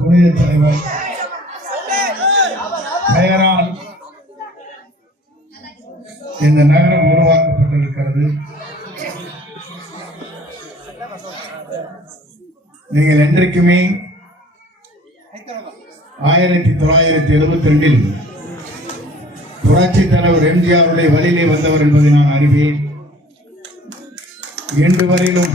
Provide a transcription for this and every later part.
புனித தலைவர் பெயரால் இந்த நகரம் உருவாக்கப்பட்டிருக்கிறது. நீங்கள் என்றைக்குமே 1972 புரட்சி தலைவர் எம்ஜிஆருடைய வழியிலே வந்தவர் என்பதை நான் அறிவேன். இன்று வரையிலும்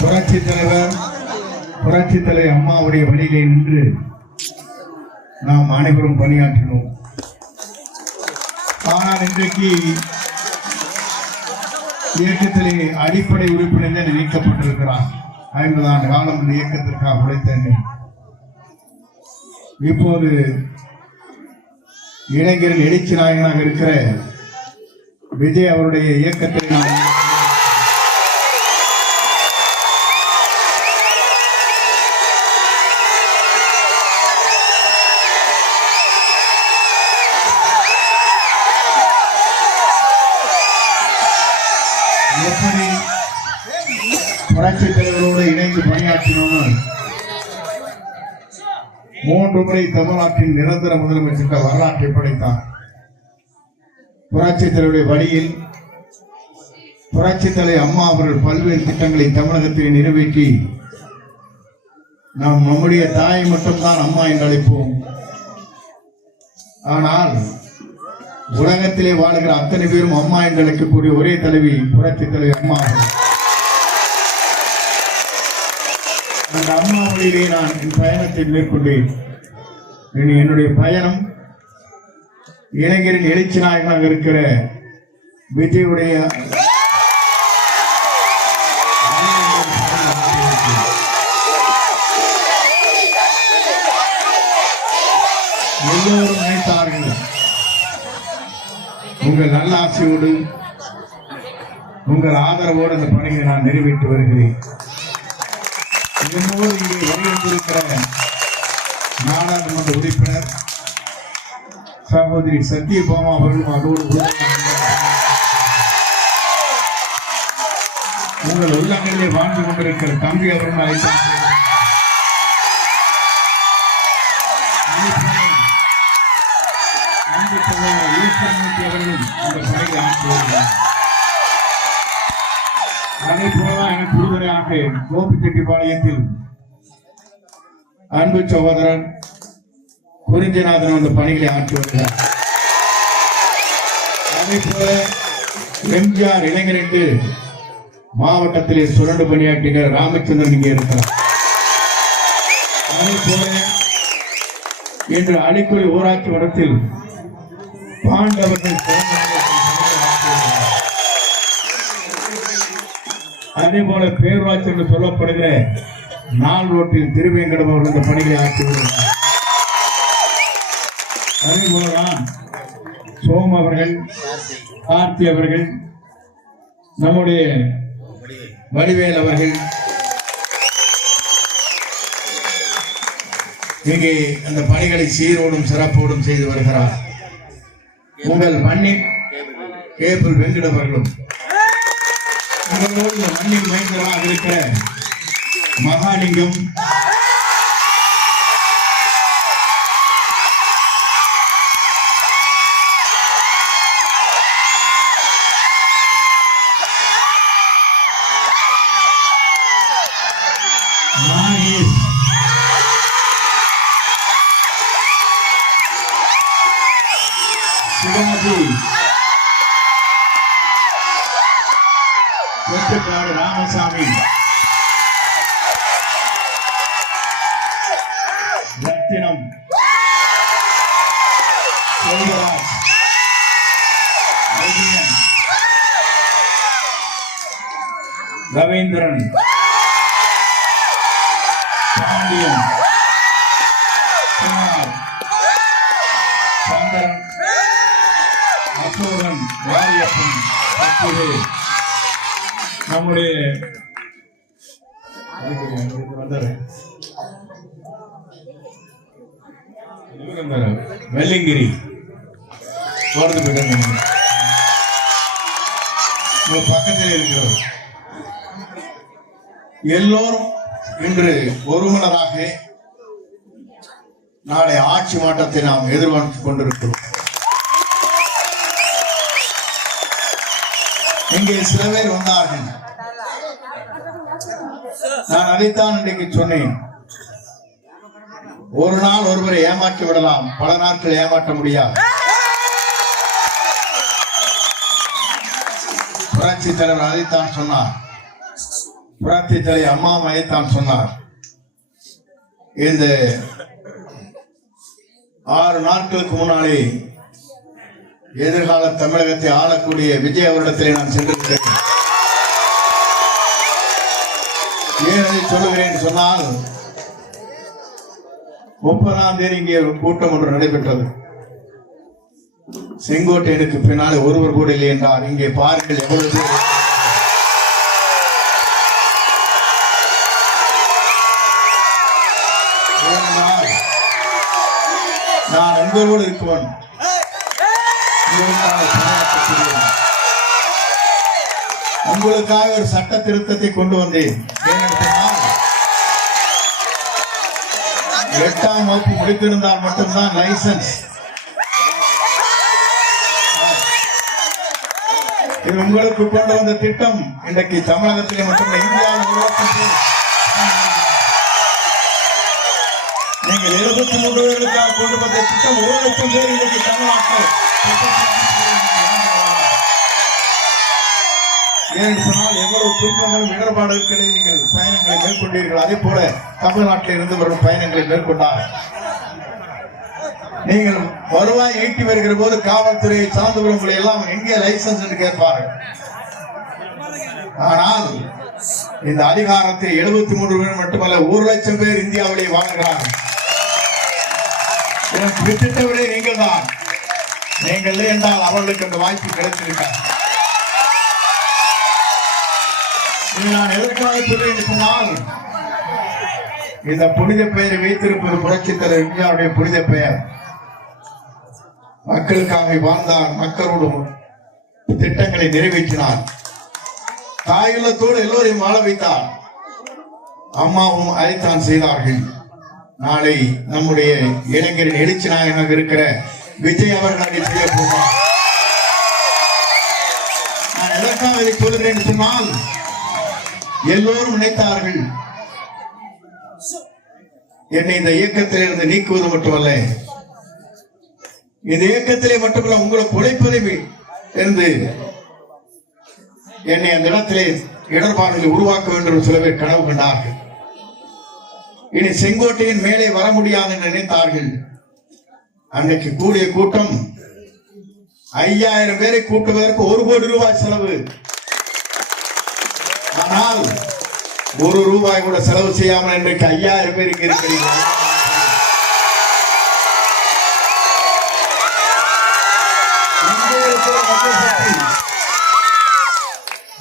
புரட்சி தலைவர் அம்மாவுடைய வழியிலே நின்று நாம் அனைவரும் பணியாற்றினோம். ஆனால் இன்றைக்கு இயக்கத்திலே அடிப்படை உறுப்பினர் நீக்கப்பட்டிருக்கிறார். 50 ஆண்டு காலம் இந்த இயக்கத்திற்காக உழைத்தேன். இப்போது இளைஞரின் எழுச்சி நாயகனாக இருக்கிற விஜய் அவருடைய இயக்கத்தை நான் எப்படி புரட்சித் தலைவரோடு இணைந்து பணியாற்றினோம். 3 முறை தமிழ்நாட்டின் நிரந்தர முதலமைச்சர் வரலாற்றை படைத்தார். புரட்சித் தலைவருடைய வழியில் புரட்சித் தலைவர் அம்மா அவர்கள் பல்வேறு திட்டங்களை தமிழகத்தில் நிறைவேற்றி நாம் நம்முடைய தாயை மட்டும்தான் அம்மா என்று அழைப்போம். ஆனால் உலகத்திலே வாழ்கிற அத்தனை பேரும் அம்மா என்று அழைக்கக்கூடிய ஒரே தலைவி புரட்சித் தலைவர் அம்மா. அந்த அம்மா வழியிலே நான் என் பயணத்தை மேற்கொண்டேன். என்னுடைய பயணம் இளைஞரின் எழுச்சி நாயகனாக இருக்கிற விஜயுடைய எல்லோரும் நினைத்தார்கள். உங்கள் நல்ல ஆசையோடு உங்கள் ஆதரவோடு அந்த பணியை நான் நிறைவேற்றி வருகிறேன். என்னோடு இங்கே வருகின்றிருக்கிற நாடாளுமன்ற உறுப்பினர் சகோதரி சத்யபாமா அவர்களும் அதோடு உங்கள் உள்ளங்களிலே வாழ்ந்து கொண்டிருக்கிற தம்பி அவர்களும் அவர்களும் இந்த பணியை ஆற்றி வருகிறார். அதே போலதான் எனக்கு உறுதுணையாக கோபிச்செட்டிப்பாளையத்தில் அன்பு சகோதரன் குறிஞ்சிநாதன் அந்த பணிகளை ஆற்றி வருகிறார். அதே போல எம்ஜிஆர் இளைஞர் என்று மாவட்டத்திலே சுரண்டு பணியாற்றுகிற ராமச்சந்திரன் இங்கே இருக்கிறார். அதே போல இன்று அலிக்குடி ஊராட்சி மன்றத்தில் பாண்டவர்கள் அதே போல பேரூராட்சி என்று சொல்லப்படுகிற நாள் ரோட்டில் திருவேங்கடம் அவர்கள் இந்த பணிகளை ஆற்றி வருகிறார். அதே போலதான் சோம் அவர்கள், கார்த்தி அவர்கள், நம்முடைய வடிவேல் அவர்கள் இங்கே அந்த பணிகளை சீரோடும் சிறப்போடும் செய்து வருகிறார். உங்கள் மண்ணின் கேபிள் வெங்கட் அவர்களும் இந்த மண்ணின் மைந்தராக இருக்கிற மகாலிங்கம், மகேஷ், சிவாஜி, கொட்டுக்காடு ராமசாமி, ரத்தினம், செல்வராஜ், ரவீந்திரன், பாண்டியன், சந்திரன், அசோகன், வாரியப்பன், நம்முடைய வெள்ளிங்கிரி பக்கத்தில் இருக்கிறவர் எல்லோரும் இன்று ஒருமனதாக நாளை ஆட்சி மாற்றத்தை நாம் எதிர்பார்த்துக் கொண்டிருக்கிறோம். இங்கே சில பேர் வந்தார்கள். நான் அதைத்தான் இன்றைக்கு சொன்னேன். ஒரு நாள் ஒருவரை ஏமாற்றி விடலாம், பல நாட்கள் ஏமாற்ற முடியாது. புரட்சி தலைவர் அதைத்தான் சொன்னார். புரட்சி தலைவர் அம்மா அதைத்தான் சொன்னார். இந்த 6 நாட்களுக்கு முன்னாலே எதிர்கால தமிழகத்தை ஆளக்கூடிய விஜய் அவரிடத்திலே நான் சென்றிருக்கிறேன். ஏன் அதை சொல்லுகிறேன் சொன்னால், 30ஆம் தேதி இங்கே ஒரு கூட்டம் ஒன்று நடைபெற்றது. செங்கோட்டையனுக்கு பின்னாலே ஒருவர் கூட இல்லை என்றார். இங்கே பாருங்கள் எவ்வளவு நான் உங்களோடு இருக்குவன். உங்களுக்காக ஒரு சட்ட திருத்தத்தை கொண்டு வந்தேன். 8ஆம் வகுப்பு முடித்திருந்தால் மட்டும்தான் லைசன்ஸ். இது உங்களுக்கு கொண்டு வந்த திட்டம். இன்றைக்கு தமிழகத்திலே மட்டும் இந்தியாவில் நீங்கள் 73 பேர்களுக்காக கொண்டு வந்த திட்டம் 1 லட்சம் பேர் இன்றைக்கு தமிழ்நாட்டில். ஏன்னு சொன்னால் எவ்வளவு துன்பங்களும் இடர்பாடுகளை நீங்கள் பயணங்களை மேற்கொண்டீர்கள். அதே போல தமிழ்நாட்டில் இருந்து வரும் பயணங்களை மேற்கொண்டார். நீங்கள் வருவாய் ஈட்டி வருகிற போது காவல்துறையை சார்ந்தவர்களை எல்லாம் எங்கே லைசன்ஸ் என்று கேட்பார்கள். ஆனால் இந்த அதிகாரத்தை 73 பேர் மட்டுமல்ல 1 லட்சம் பேர் இந்தியாவிலே வாழ்கிறார்கள். விட்டுட்டவரே நீங்கள் தான். நீங்கள் என்றால் அவர்களுக்கு அந்த வாய்ப்பு கிடைத்திருக்க. நான் எதற்காக சொல்றேன் சொன்னால், இந்த புனித பெயரை வைத்திருப்பது புரட்சி தலைவர் எம்ஜிஆருடைய புனித பெயர். மக்களுக்காக வாழ்ந்தார், மக்களோடு திட்டங்களை நிறைவேற்றினார், தாயுள்ளத்தோடு எல்லோரையும் வாழ வைத்தார். அம்மாவும் அதைத்தான் செய்தார்கள். நாளை நம்முடைய இளைஞரின் எழுச்சி நாயகனாக இருக்கிற விஜய் அவர்கள் அதை செய்ய போவார். நான் எதற்காக இதை சொல்கிறேன் சொன்னால், எல்லோரும் நினைத்தார்கள் என்னை இந்த இயக்கத்தில் இருந்து நீக்குவது மட்டுமல்ல, இந்த இயக்கத்திலே மட்டுமல்ல உங்களுக்கு உழைப்பதை இருந்து என்னை அந்த இடத்திலே இடர்பாடுகளை உருவாக்க வேண்டும் சில பேர் கனவு கண்டார்கள். இனி செங்கோட்டையின் மேலே வர முடியாது என்று நினைத்தார்கள். அன்றைக்கு கூடிய கூட்டம் 5000 பேரை கூட்டுவதற்கு 1 கோடி ரூபாய் செலவு. ஆனால் 1 ரூபாய் கூட செலவு செய்யாமல் இன்றைக்கு 5000 பேர் இங்க இருக்கிறீர்கள்.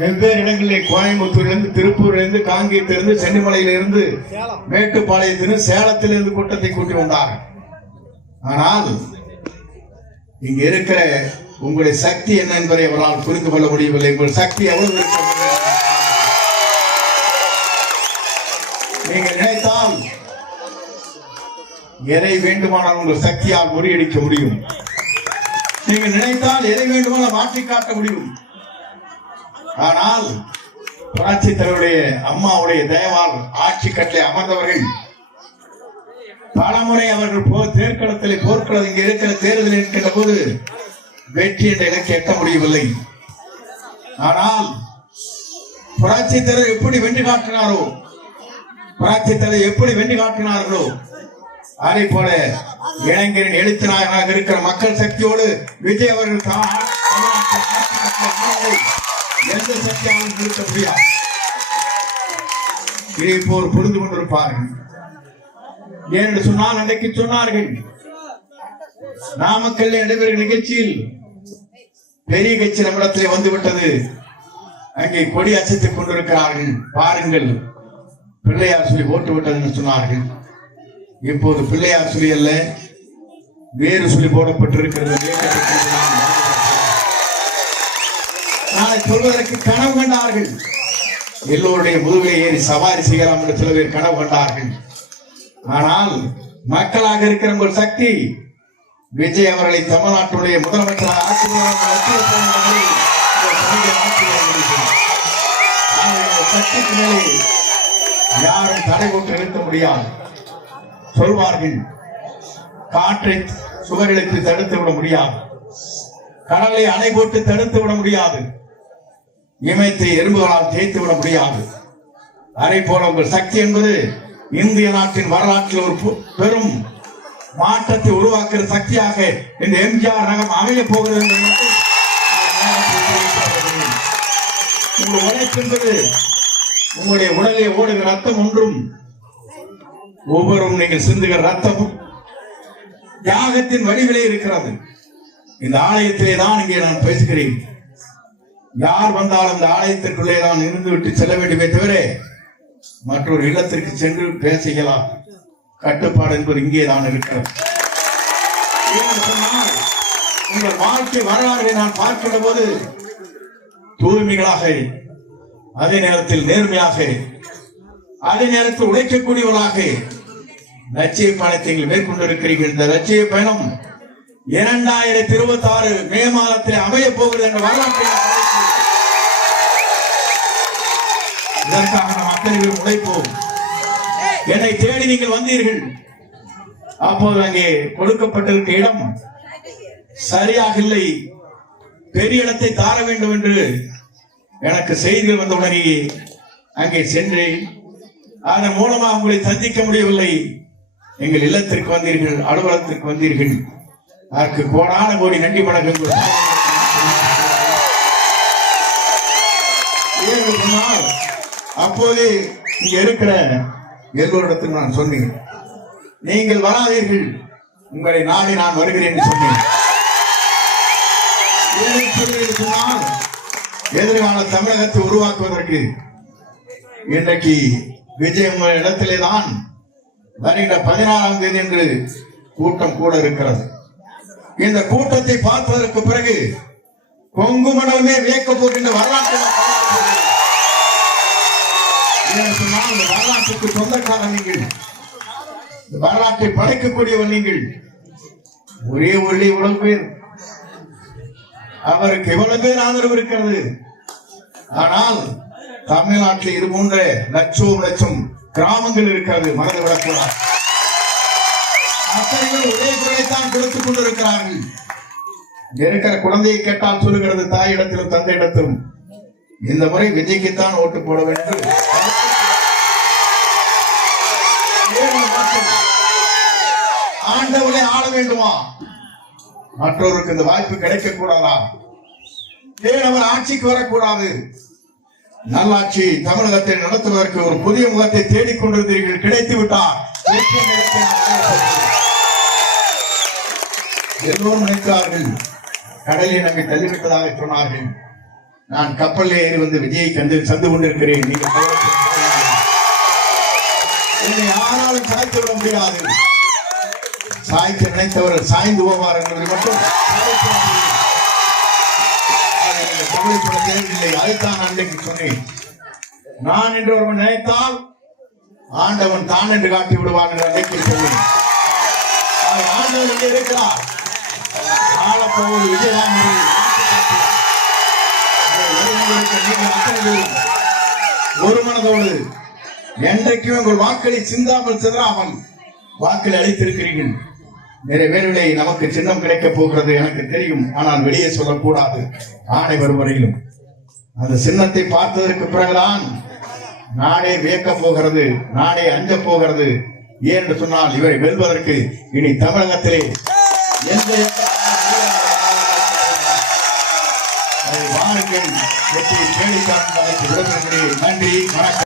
வெவ்வேறு இடங்களிலே கோயம்புத்தூரிலிருந்து, திருப்பூரிலிருந்து, காங்கேயத்திலிருந்து, சென்னிமலையிலிருந்து, மேட்டுப்பாளையத்திலிருந்து, சேலத்திலிருந்து கூட்டத்தை கூட்டி வந்தார்கள். ஆனால் இங்க இருக்கிற உங்களுடைய சக்தி என்ன என்பதை அவரால் புரிந்து கொள்ள முடியவில்லை. உங்கள் சக்தி எவ்வளவு இருக்கிறது? நீங்கள் நினைத்தால் எதை வேண்டுமானால் உங்கள் சக்தியால் முறியடிக்க முடியும். நீங்கள் நினைத்தால் எதை வேண்டுமானால் மாற்றி காட்ட முடியும். ஆனால் புரட்சி தலைவருடைய அம்மாவுடைய தயவால் ஆட்சி கட்டளை அமர்ந்தவர்கள் பலமுறை அவர்கள் தேர்தலில் போர்க்களம் இங்கே இருக்கிற தேர்தல் இருக்கின்ற போது வெற்றி என்ற இலக்கை எட்ட முடியவில்லை. ஆனால் புரட்சி தலைவர் எப்படி வென்று காட்டினாரோ, புரட்சி தலைவர் எப்படி வென்று காட்டினார்களோ, அதே போல இளைஞரின் எழுத்து நாயகனாக இருக்கிற மக்கள் சக்தியோடு விஜய் அவர்கள் எந்த சக்தியாலும் நிறுத்த முடியாது. இதை போல் புரிந்து கொண்டிருப்பார்கள். ஏனென்று சொன்னால், அன்றைக்கு சொன்னார்கள், நாமக்கல் நடைபெறும் நிகழ்ச்சியில் பெரிய கட்சி நம்மிடத்திலே வந்துவிட்டது, அங்கே கொடி அசைத்துக் கொண்டிருக்கிறார்கள், பாருங்கள் பிள்ளையார் சொல்லி போட்டு விட்டது என்று சொன்னார்கள். இப்போது பிள்ளையார் சொல்லி அல்ல, வேறு சொல்லி போடப்பட்டிருக்கிறது. நாளை சொல்வதற்கு கனவு கண்டார்கள். எல்லோருடைய முதுகிலே ஏறி சவாரி செய்யலாம் என்று சில பேர் கனவு கண்டார்கள். ஆனால் மக்களாக இருக்கிற ஒரு சக்தி விஜய் அவர்களை தமிழ்நாட்டுடைய முதலமைச்சராக சக்திக்கு மேலே யாரும் தடை போட்டு நிறுத்த முடியாது. சொல்வார்கள், காற்றை சுவரிழுத்து தடுத்து விட முடியாது, கடலை அணை போட்டு தடுத்து விட முடியாது, இமயத்தை எறும்புகளால் தேய்த்து விட முடியாது. அதை போல உங்கள் சக்தி என்பது இந்திய நாட்டின் வரலாற்றில் ஒரு பெரும் மாற்றத்தை உருவாக்குற சக்தியாக இந்த எம்ஜிஆர் நகம் அமைய போகிறது. உங்கள் உழைப்பு என்பது உங்களுடைய உடலே ஓடுகிற ரத்தம் ஒன்றும், ஒவ்வொரு நீங்கள் சிந்துகிற ரத்தமும் தியாகத்தின் வடிவிலே இருக்கிறது. இந்த ஆலயத்திலே தான் இங்கே நான் பேசுகிறேன். யார் வந்தாலும் இந்த ஆலயத்திற்குள்ளே தான் இருந்து விட்டு செல்ல வேண்டுமே தவிர மற்றொரு இல்லத்திற்கு சென்று பேசுகிறார். கட்டுப்பாடு என்பது இங்கே தான் இருக்கிறது. உங்கள் வாழ்க்கை வரலாறை நான் பார்க்கிற போது தூய்மைகளாக, அதே நேரத்தில் நேர்மையாக, அதே நேரத்தில் உழைக்கக்கூடியவர்களாக லட்சிய பயணத்தை மேற்கொண்டிருக்கிறீர்கள். இந்த லட்சிய பயணம் 2026 மே மாதத்தில் அமைய போகிறது என்ற வரலாற்றை இதற்காக நாம் அத்தனை பேர் உழைப்போம். என்னை தேடி நீங்கள் வந்தீர்கள். அப்போது அங்கே கொடுக்கப்பட்டிருக்க இடம் சரியாக இல்லை, பெரிய இடத்தை தார வேண்டும் என்று எனக்கு செய்திகள் வந்தவுடனே அங்கே சென்றேன். அதன் மூலமாக உங்களை சந்திக்க முடியவில்லை. எங்கள் இல்லத்திற்கு வந்தீர்கள், அலுவலகத்திற்கு வந்தீர்கள். அதற்கு கோடான கோடி நன்றி வணக்கங்கள். அப்போதே இங்க இருக்கிற எல்லோரிடத்தில் நான் சொன்னேன், நீங்கள் வராதீர்கள், உங்களை நாடி நான் வருகிறேன் என்று சொன்னேன். சொன்னால் எதிர்கால தமிழகத்தை உருவாக்குவதற்கு இன்றைக்கு விஜய் உங்கள் இடத்திலே தான் வருகிற 16ஆம் தேதி என்று கூட்டம் கூட இருக்கிறது. இந்த கூட்டத்தை பார்ப்பதற்கு பிறகு கொங்கு மண்டலமே வியக்க போகின்ற வரலாற்று வரலாற்றுக்கு சொந்தக்காரர் நீங்கள், வரலாற்றை படைக்கக்கூடியவர் நீங்கள். ஒரே ஒரே இவ்வளவு பேர், அவருக்கு இவ்வளவு பேர் ஆதரவு இருக்கிறது. ஆனால் தமிழ்நாட்டில் இது போன்ற லட்சம் கிராமங்கள் இருக்கிறது. மனதை விடக்கூடாது. அத்தனை ஒரே குறையைத்தான் கொடுத்துக் கொண்டிருக்கிறார்கள். இருக்கிற குழந்தையை கேட்டால் சொல்லுகிறது தாயிடத்திலும் தந்தையிடத்திலும், இந்த முறை விஜய்க்குத்தான் ஓட்டு போட வேண்டும். ஆண்டவனை ஆள வேண்டுமா? மற்றவருக்கு இந்த வாய்ப்பு கிடைக்க கூடாதா? ஏன் அவர் ஆட்சிக்கு வரக்கூடாது? நல்லாட்சி தமிழகத்தை நடத்துவதற்கு ஒரு புதிய முகத்தை தேடிக் கொண்டிருந்தீர்கள், கிடைத்து விட்டார். எல்லோரும் நினைத்தார்கள் கடலில் நம்மை தள்ளிவிட்டதாக சொன்னார்கள். நான் கப்பலில் ஏறி வந்து விஜயை கண்டு சந்து கொண்டிருக்கிறேன். நீங்கள் என்னை யாராலும் சாய்த்து விட முடியாது. சாய்க்க நினைத்தவர்கள் சாய்ந்து போவார் என்பதை மட்டும் கவலைப்பட தேவையில்லை. அதைத்தான் நான் இன்றைக்கு சொன்னேன். நான் என்று ஒருவன் நினைத்தால் ஆண்டவன் தான் என்று காட்டி விடுவான் என்று அன்றைக்கு சொன்னேன். ஆண்டவன் இங்கே இருக்கிறார். ஆளப்போவது விஜயதான். ஒரு மனதோடு என்றைக்கும் உங்கள் வாக்களை சிந்தாமல் சிதறாமல் வாக்களை அளித்திருக்கிறீர்கள். நிறைவேறவில்லை. நமக்கு சின்னம் கிடைக்கப் போகிறது எனக்கு தெரியும். ஆனால் வெளியே சொல்லக்கூடாது. ஆணை வரும் வரையிலும் அந்த சின்னத்தை பார்த்ததற்கு பிறகுதான் நாடே வியக்கப் போகிறது, நாடே அஞ்ச போகிறது. ஏன் என்று சொன்னால் இவரை வெல்வதற்கு இனி தமிழகத்திலே எந்த வாருங்கள் வெற்றி கேள்விக்கான நன்றி, வணக்கம்.